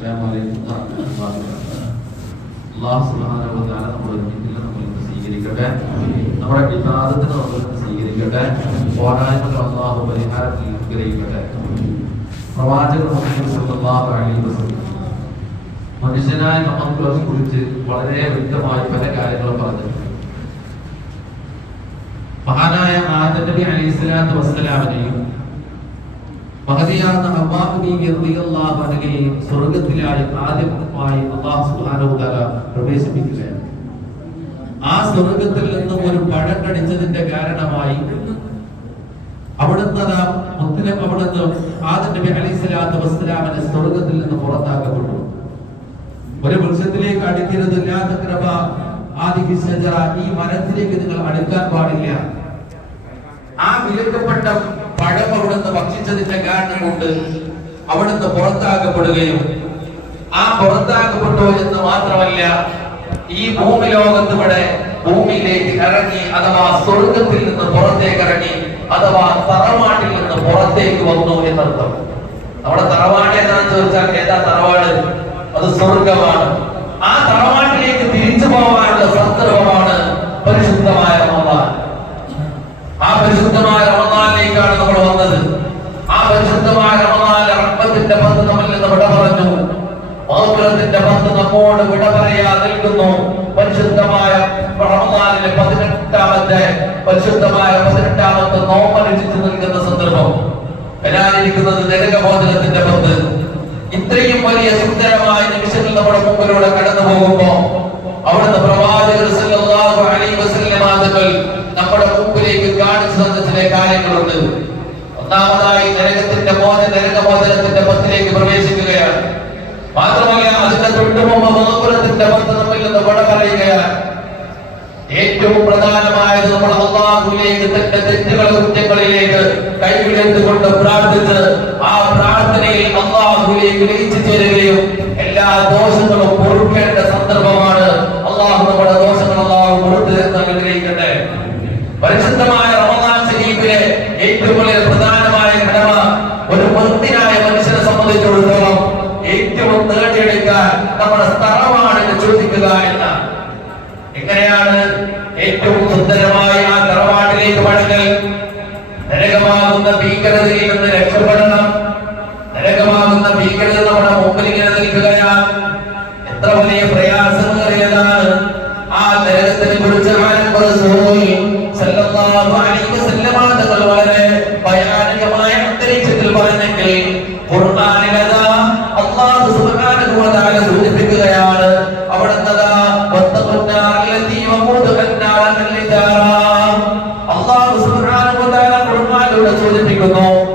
അസ്സലാമു അലൈക്കും. അല്ലാഹു സുബ്ഹാനഹു വ തആല നമ്മുടെ ഒരുമിച്ചില്ല നമ്മൾ സ്വീകരിക്കട്ടെ. നമ്മുടെ ഇബാദത്തിനെ നമ്മൾ സ്വീകരിക്കട്ടെ. പോരായ്മകൾ അള്ളാഹു പരിഹാരത്തിൽ അനുഗ്രഹിക്കട്ടെ പ്രവാചകർ മുഹമ്മദ് സല്ലല്ലാഹു അലൈഹി വസല്ലം മനുഷ്യനായ നമ്മളെ കുറിച്ച് വളരെ വ്യക്തമായി പല കാര്യങ്ങളും പറഞ്ഞിട്ടുണ്ട്. മഹാനായ ആദം നബി അലൈഹി സ്വലാത്തു വസ്സലാമിനെയും മഹതിയാർന്ന അൻഹയെയും സ്വർഗത്തിലായി ആദ്യമായി വ തആല പ്രവേശിപ്പിക്കുകയാണ്. ആ സ്വർഗത്തിൽ നിന്നും ഒരു പഴം കടിച്ചതിന്റെ കാരണമായി അവിടുന്ന് മുത്തിനെ അവിടുന്ന് ആദം നബി അലൈഹി സ്വലാത്തു വസ്സലാമിനെ സ്വർഗത്തിൽ നിന്ന് പുറത്താക്കപ്പെട്ടു. ഒരു വൃക്ഷത്തിലേക്ക് അടുക്കരുത് ലാ തഖ്റബ ആദിഹി സജറ ഈ മരത്തിലേക്ക് നിങ്ങൾ അടുക്കാൻ പാടില്ല. ആ വിലക്കപ്പെട്ട പഴം അവിടുന്ന് ഭക്ഷിച്ചതിന്റെ കാരണം കൊണ്ട് അവിടുന്ന് പുറത്താക്കപ്പെടുകയും ആ പുറത്താക്കപ്പെട്ടു എന്ന് മാത്രമല്ല ഈ ഭൂമി ലോകത്ത് ഇവിടെ ഭൂമിയിലേക്ക് ഇറങ്ങി അഥവാ സ്വർഗത്തിൽ നിന്ന് പുറത്തേക്ക് ഇറങ്ങി അഥവാ തറവാട്ടിൽ നിന്ന് പുറത്തേക്ക് വന്നു എന്നർത്ഥം. നമ്മുടെ തറവാട് ഏതാണെന്ന് ചോദിച്ചാൽ ഏതാ തറവാട്? അത് സ്വർഗമാണ്. ആ തറവാട്ടിലേക്ക് തിരിച്ചു പോകാനുള്ള സന്ദർഭമാണ് പരിശുദ്ധമായ റമദാൻ. ആ പരിശുദ്ധമായ റമദാനിലേക്കാണ് നമ്മൾ വന്നത്. ആ പരിശുദ്ധമായ റമദാൻ റഹ്മത്തിന്റെ പന്ത് നമ്മിൽ നിന്ന് വിട പറഞ്ഞു. മൗത്രത്തിന്റെ പന്ത് നമ്മോട് വിട പറയാ നിൽക്കുന്നു. പരിശുദ്ധമായ റമദാനിലെ പതിനെട്ടാമത്തെ പരിശുദ്ധമായ പതിനെട്ടാമത്തെ നോമ്പനുഷ്ഠിച്ച് നിൽക്കുന്ന സന്ദർഭം. വരാനിരിക്കുന്നത് നരകമോചനത്തിന്റെ പന്ത്. ഇത്രയും വലിയ സുന്ദരമായ നിമിഷങ്ങൾ നമ്മുടെ മുമ്പിലൂടെ കടന്നു പോകുമ്പോ അവിടുന്ന് പ്രവാചകർ തങ്ങൾ നമ്മുടെ മുമ്പിലേക്ക് കാണിച്ചു തന്ന ചില കാര്യങ്ങളുണ്ട്. ഒന്നാമതായി നരകത്തിന്റെ മോചന നരകമോചനത്തിന്റെ പത്തിലേക്ക് പ്രവേശിക്കുകയാണ്. മാത്രമല്ല അതിന്റെ തൊട്ടുമുമ്പ് മഹപുരത്തിന്റെ പത്ത് നമ്മിൽ നിന്ന് വിട പറയുകയാണ്. ഏറ്റവും പ്രധാനമായത് നമ്മൾ അള്ളാഹുലേക്ക് തെറ്റുകളെ കുറ്റങ്ങളിലേക്ക് കൈവിടെത്തുകൊണ്ട് പ്രാർത്ഥിച്ച് ആ പ്രാർത്ഥനയിൽ അള്ളാഹുലേക്ക് ലയിച്ചു ചേരുകയും എല്ലാ ദോഷങ്ങളും പൊറുക്കേണ്ട സന്ദർഭമാണ് അള്ളാഹു നമ്മുടെ ദോഷങ്ങൾ അള്ളാഹു പൊറുത്ത് അനുഗ്രഹിക്കട്ടെ പരിശുദ്ധമായ റമദാൻ ശരീഫിലെ ഏറ്റവും വലിയ പ്രധാനമായ ഘടന ഒരു മുക്തിനായ മനുഷ്യനെ സംബന്ധിച്ചിടത്തോളം ഏറ്റവും നേടിയെടുക്കാൻ നമ്മുടെ സ്ഥലമാണെന്ന് ചോദിക്കുക എന്നാണ് എങ്ങനെയാണ് ഏറ്റവും സുന്ദരമായ ആ തറവാട്ടിലേക്ക് മടങ്ങൽ നരകമാകുന്ന ഭീകരതയിൽ നിന്ന് രക്ഷപ്പെടണം ഖുർആനിലൂടെ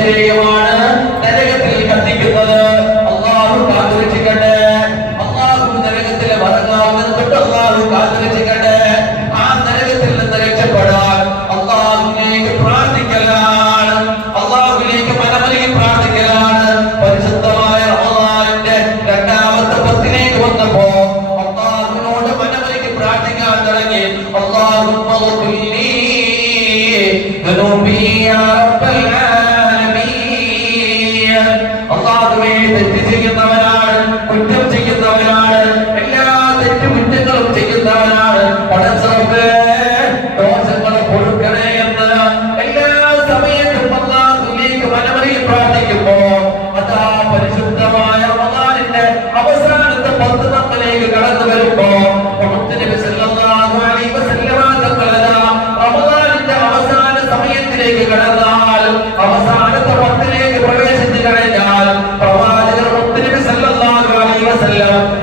തന്നെ മനുഷ്യരെയുമാണ് നരകത്തിൽ കത്തിക്കുന്നത് അള്ളാഹു കാത്തുരക്ഷിക്കട്ടെ അള്ളാഹു നരകത്തിലെ മറങ്ങാവുന്നത് തൊട്ട് അള്ളാഹു കാത്തുരക്ഷിക്കട്ടെ ആ നരകത്തിൽ നിന്ന് രക്ഷപ്പെടാൻ അള്ളാഹുവിലേക്ക് പ്രാർത്ഥിക്കലാണ് അള്ളാഹുവിലേക്ക് മനമലി പ്രാർത്ഥിക്കലാണ് പരിശുദ്ധമായ റമദാനിന്റെ രണ്ടാമത്തെ പത്തിലേക്ക് വന്നപ്പോ അള്ളാഹുവിനോട് മനമലി പ്രാർത്ഥിക്കാൻ തുടങ്ങി അള്ളാഹുമ്മ ഗ്ഫിർലി ذنوبي يا തെറ്റ് കുറ്റം ചെയ്യുന്നവനാണ് എല്ലാ തെറ്റു കുറ്റങ്ങളും ചെയ്യുന്നവനാണ്. പടച്ചവർക്ക് ദോഷങ്ങളെ കൊടുക്കണേ എന്ന് എല്ലാ സമയത്തും അള്ളാഹുലേക്ക് മനമറിയിൽ പ്രാർത്ഥിക്കുമ്പോ അതാ പരിശുദ്ധമായ അവസാനത്തെ പത്ത് നമ്മിലേക്ക് കടന്നു വരുമ്പോ റമദാനിന്റെ അവസാന സമയത്തിലേക്ക് കടന്നാൽ അവസാന ആ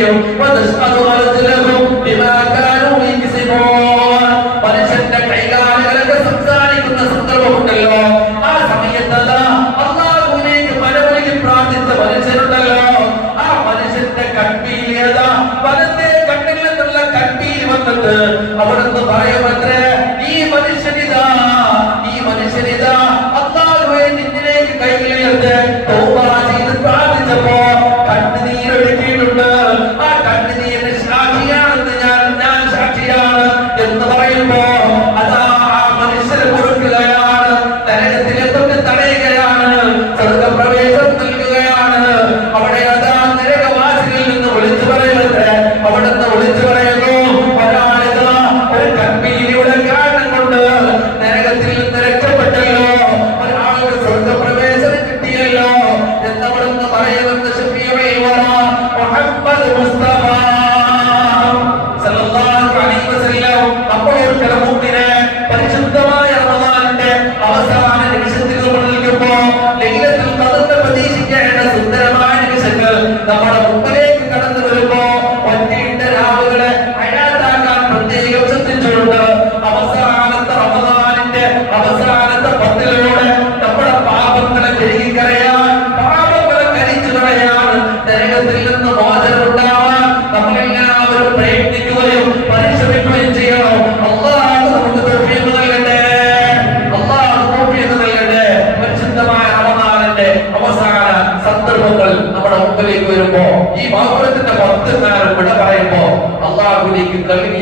you, brothers, other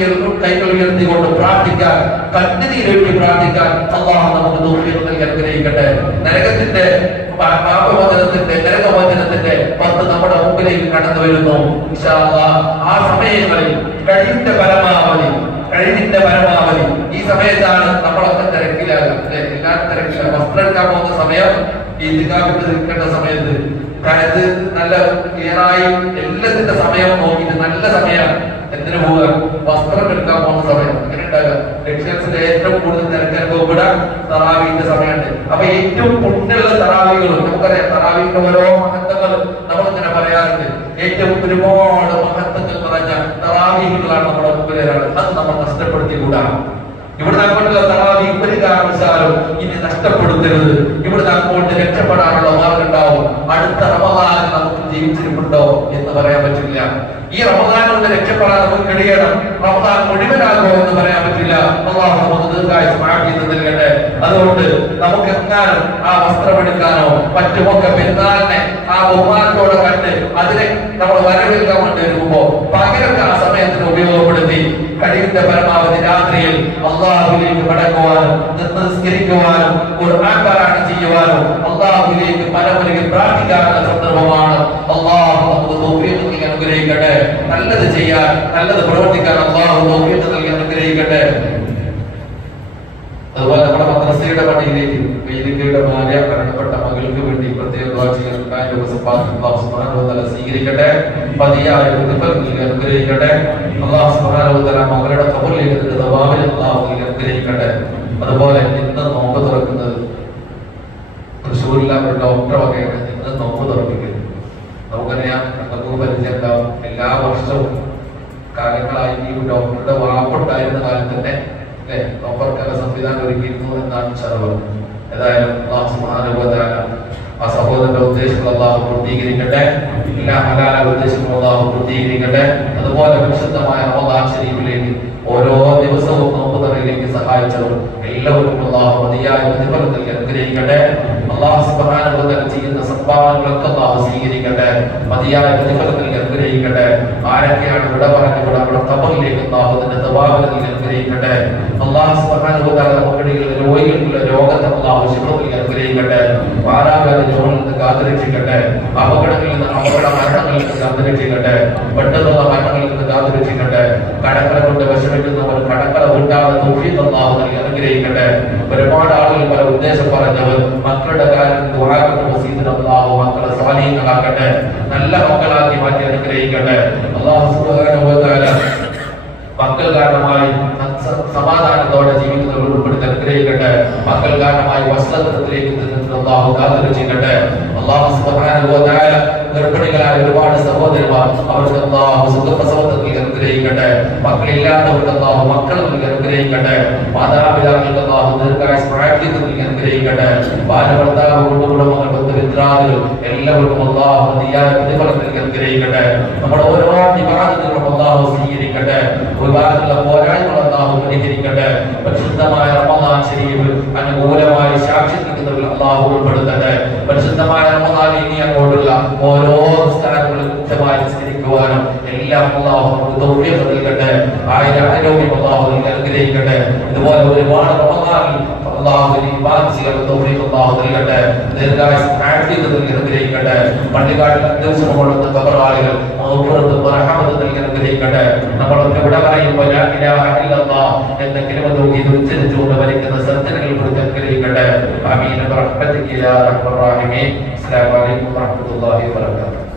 കല്ലുയർന്നു കൈകൾ ഉയർത്തിക്കൊണ്ട് പ്രാർത്ഥിക്കാൻ കണ്ണുനീരൊഴുക്കി പ്രാർത്ഥിക്കാൻ അള്ളാഹു നമുക്ക് തൗഫീഖ് നൽകി അനുഗ്രഹിക്കട്ടെ. നരകത്തിന്റെ പാപവചനത്തിന്റെ നരകവചനത്തിന്റെ പത്ത് നമ്മുടെ മുമ്പിലേക്ക് കടന്നു വരുന്നു. ആ സമയങ്ങളിൽ കഴിവിന്റെ പരമാവധി കഴിവിന്റെ പരമാവധി. ഈ സമയത്താണ് നമ്മളൊക്കെ തിരക്കിലാകും തിരക്കില്ല വസ്ത്രം എടുക്കാൻ പോകുന്ന സമയം ഈ ദിഗാവിട്ട് നിൽക്കേണ്ട സമയത്ത്. അതായത് നല്ല ക്ലിയറായി എല്ലാത്തിന്റെ സമയം നോക്കിയിട്ട് നല്ല സമയം എന്തിനു പോവുക. വസ്ത്രം എടുക്കാൻ പോകുന്ന സമയം. അങ്ങനെ ഉണ്ടാകുക ലക്ഷ്യത്തിന്റെ ഏറ്റവും കൂടുതൽ തിരക്കെടുക്കപ്പെട തറാവിന്റെ സമയമുണ്ട്. അപ്പൊ ഏറ്റവും പുണ്യുള്ള തറാവികളും നമുക്കറിയാം തറാവിന്റെ ഓരോ മഹത്വങ്ങളും നമ്മളിങ്ങനെ പറയാറുണ്ട്. ഏറ്റവും ഒരുപാട് മഹത്വങ്ങൾ നിറഞ്ഞ തറാവികളാണ് നമ്മുടെ മുമ്പിൽ അത് നമ്മൾ നഷ്ടപ്പെടുത്തിക്കൂടാ. ഇവിടുന്ന് നമ്മളുടെ തറാവി ഒരു കാരണവശാലും ഇനി നഷ്ടപ്പെടുത്തരുത്. ഇവിടെ അങ്ങോട്ട് രക്ഷപ്പെടാനുള്ള മാർഗം ഉണ്ടാവും. അടുത്ത റമദാൻ നമുക്ക് ജീവിച്ചിരിപ്പുണ്ടോ എന്ന് പറയാൻ പറ്റില്ല. ഈ റമദാൻ കൊണ്ട് രക്ഷപ്പെടാൻ നമുക്ക് കഴിയണം. റമദാൻ മുഴുവനാകുമോ എന്ന് പറയാൻ പറ്റില്ല. അള്ളാഹു നമുക്ക് ദീർഘായുസ് നൽകട്ടെ. അതുകൊണ്ട് നമുക്ക് എങ്ങാനും ആ വസ്ത്രമെടുക്കാനോ മറ്റുമൊക്കെ പെരുന്നാളിനെ ആ ബഹുമാനത്തോടെ കണ്ട് അതിനെ നമ്മൾ വരവേൽക്കാൻ കൊണ്ട് വരുമ്പോ പകരൊക്കെ ആ സമയത്തിന് ഉപയോഗപ്പെടുത്തി കഴിവിന്റെ പരമാവധി രാത്രിയിൽ അള്ളാഹുലേക്ക് മടങ്ങുവാനും നിസ്കരിക്കുവാനും ഖുർആൻ പാരായണം ചെയ്യുവാനും അള്ളാഹുലേക്ക് പരമൊരുക്കി പ്രാർത്ഥിക്കാനുള്ള സന്ദർഭമാണ്. അള്ളാഹു നമുക്ക് നൽകി. അനുഗ്രഹിക്കട്ടെ. നല്ലത് ചെയ്യാൻ നല്ലത് പ്രവർത്തിക്കാൻ അള്ളാഹു തൗഫീഖ് നൽകി അനുഗ്രഹിക്കട്ടെ. അതുപോലെ നമ്മുടെ മദ്രസയുടെ പണിയിലേക്ക് വൈദികയുടെ ഭാര്യ മരണപ്പെട്ട മകൾക്ക് വേണ്ടി പ്രത്യേക സ്വീകരിക്കട്ടെ. പതിയായ അനുഗ്രഹിക്കട്ടെ. വ തആല മകളുടെ കബറിലേക്ക് നിന്റെ ദവാവിൽ അനുഗ്രഹിക്കട്ടെ. അതുപോലെ ഇന്ന് നോമ്പ് തുറക്കുന്നത് തൃശ്ശൂരിലെ ഒരു ഡോക്ടർ വകയാണ് ഇന്ന് നോമ്പ് തുറപ്പിക്കുന്നത് നമുക്കറിയാം നമുക്ക് പരിചയം ഉണ്ടാവും എല്ലാ വർഷവും കാലങ്ങളായി ഈ ഡോക്ടറുടെ വാപ്പുണ്ടായിരുന്ന കാലത്ത് തന്നെ അല്ലെ? നോമ്പർക്കാല സംവിധാനം ഒരുക്കിയിരുന്നു എന്നാണ് ചെറവ് ഏതായാലും ആ സഹോദരന്റെ ഉദ്ദേശങ്ങൾ അള്ളാഹു പൂർത്തീകരിക്കട്ടെ. എല്ലാ ഹലാല ഉദ്ദേശങ്ങളും അള്ളാഹു പൂർത്തീകരിക്കട്ടെ. അതുപോലെ വിശുദ്ധമായ റമദാൻ ഓരോ ദിവസവും നമുക്ക് തറയിലേക്ക് സഹായിച്ചവർ എല്ലാവർക്കും അള്ളാഹു മതിയായ പ്രതിഫലം നൽകി അനുഗ്രഹിക്കട്ടെ. അള്ളാഹു തആല ചെയ്യുന്ന സംഭാവനകളൊക്കെ അള്ളാഹു സ്വീകരിക്കട്ടെ. മതിയായ പ്രതിഫലം നൽകി അനുഗ്രഹിക്കട്ടെ. ആരൊക്കെയാണ് വിട പറഞ്ഞുകൂടെ അവിടെ അതിന്റെ തവാബ് നൽകി അനുഗ്രഹിക്കട്ടെ. അള്ളാഹു തആല നമുക്കിടയിൽ രോഗികൾക്കുള്ള രോഗത്തെ അള്ളാഹു നൽകി അനുഗ്രഹിക്കട്ടെ. രോഗങ്ങളിൽ നിന്ന് കാത്തുരക്ഷിക്കട്ടെ. അപകടങ്ങളിൽ നിന്ന് അപകട മരണങ്ങളിൽ നിന്ന് കാത്തുരക്ഷിക്കട്ടെ. പെട്ടെന്നുള്ള മരണങ്ങളിൽ നിന്ന് കാത്തുരക്ഷിക്കട്ടെ. കടങ്ങളെ കൊണ്ട് വിഷമിക്കുന്നവർ കടങ്ങളെ വീട്ടാതെ തൊഴിൽ നൽകി അനുഗ്രഹിക്കട്ടെ. ഒരുപാട് ആളുകൾ പല ഉദ്ദേശം പറഞ്ഞവർ മക്കളുടെ കാര്യം ദുആക്കുന്ന വസീതിന് അള്ളാഹു മക്കളെ സ്വാധീനങ്ങളാക്കട്ടെ നല്ല മക്കളാക്കി മാറ്റി അനുഗ്രഹിക്കട്ടെ അള്ളാഹു മക്കൾ കാരണമായി സമാധാനത്തോടെ ജീവിക്കുന്നവർ ഉൾപ്പെടുത്തി അനുഗ്രഹിക്കട്ടെ. മക്കൾ കാരണമായി വസ്ത്രത്തിലേക്ക് അള്ളാഹു കാത്തുരക്ഷിക്കട്ടെ അള്ളാഹു സുബ്ഹാനഹു വ തആല ഗർഭിണികളായ അവർക്ക് അള്ളാഹു സുഖപ്രസവത്തിൽ അനുഗ്രഹിക്കട്ടെ. മക്കളില്ലാത്തവർക്ക് അള്ളാഹു മക്കൾ നൽകി അനുഗ്രഹിക്കട്ടെ. മാതാപിതാക്കൾക്ക് അള്ളാഹു ദീർഘായുസ് പ്രാർത്ഥിക്ക് നൽകി അനുഗ്രഹിക്കട്ടെ. ബാലഭർത്താവ് കുടുംബങ്ങൾ ബന്ധുമിത്രാദികൾ എല്ലാവർക്കും അള്ളാഹു മതിയായ പ്രതിഫലത്തിൽ അനുഗ്രഹിക്കട്ടെ. നമ്മുടെ ഓരോ വിവാദത്തിലും അള്ളാഹു സ്വീകരിക്കട്ടെ. വിവാദത്തിലുള്ള പോരാളികൾ അള്ളാഹു പരിഹരിക്കട്ടെ. പരിശുദ്ധമായ റമദാൻ ശരീഫ് അനുകൂലമായി സാക്ഷി നിൽക്കുന്നവരിൽ അള്ളാഹു ഉൾപ്പെടുത്തട്ടെ. പരിശുദ്ധമായ റമദാൻ ഇനി അങ്ങോട്ടുള്ള ഓരോ സ്ഥലങ്ങളും കൃത്യമായി നിസ്കരിക്കുവാനും എല്ലാം അള്ളാഹു തൗഫീഖ് നൽകട്ടെ ആയിരം ആരോഗ്യം അള്ളാഹു നൽകി ഇതുപോലെ ഒരുപാട് റമദാനിൽ അള്ളാഹുവിന് ചെയ്യാൻ തൗഫീഖ് അള്ളാഹു നൽകട്ടെ. ദീർഘായുസ് ആഫിയത്ത് നൽകി അനുഗ്രഹിക്കട്ടെ. പള്ളിക്കാട്ടിൽ അത്യാവശ്യം കൊള്ളുന്ന കബറാളികൾ മൗഫറത്തും റഹമത്തും നൽകി അനുഗ്രഹിക്കട്ടെ. നമ്മളൊക്കെ ഇവിടെ പറയുമ്പോൾ എന്ന കലിമ തൗഹീദ് ഉച്ചരിച്ചുകൊണ്ട് മരിക്കുന്ന സജ്ജനങ്ങൾ കൊടുത്ത് അനുഗ്രഹിക്കട്ടെ. റഹീമീൻ. അസ്സലാമു അലൈക്കും വറഹ്മത്തുള്ളാഹി വബറകാതുഹു.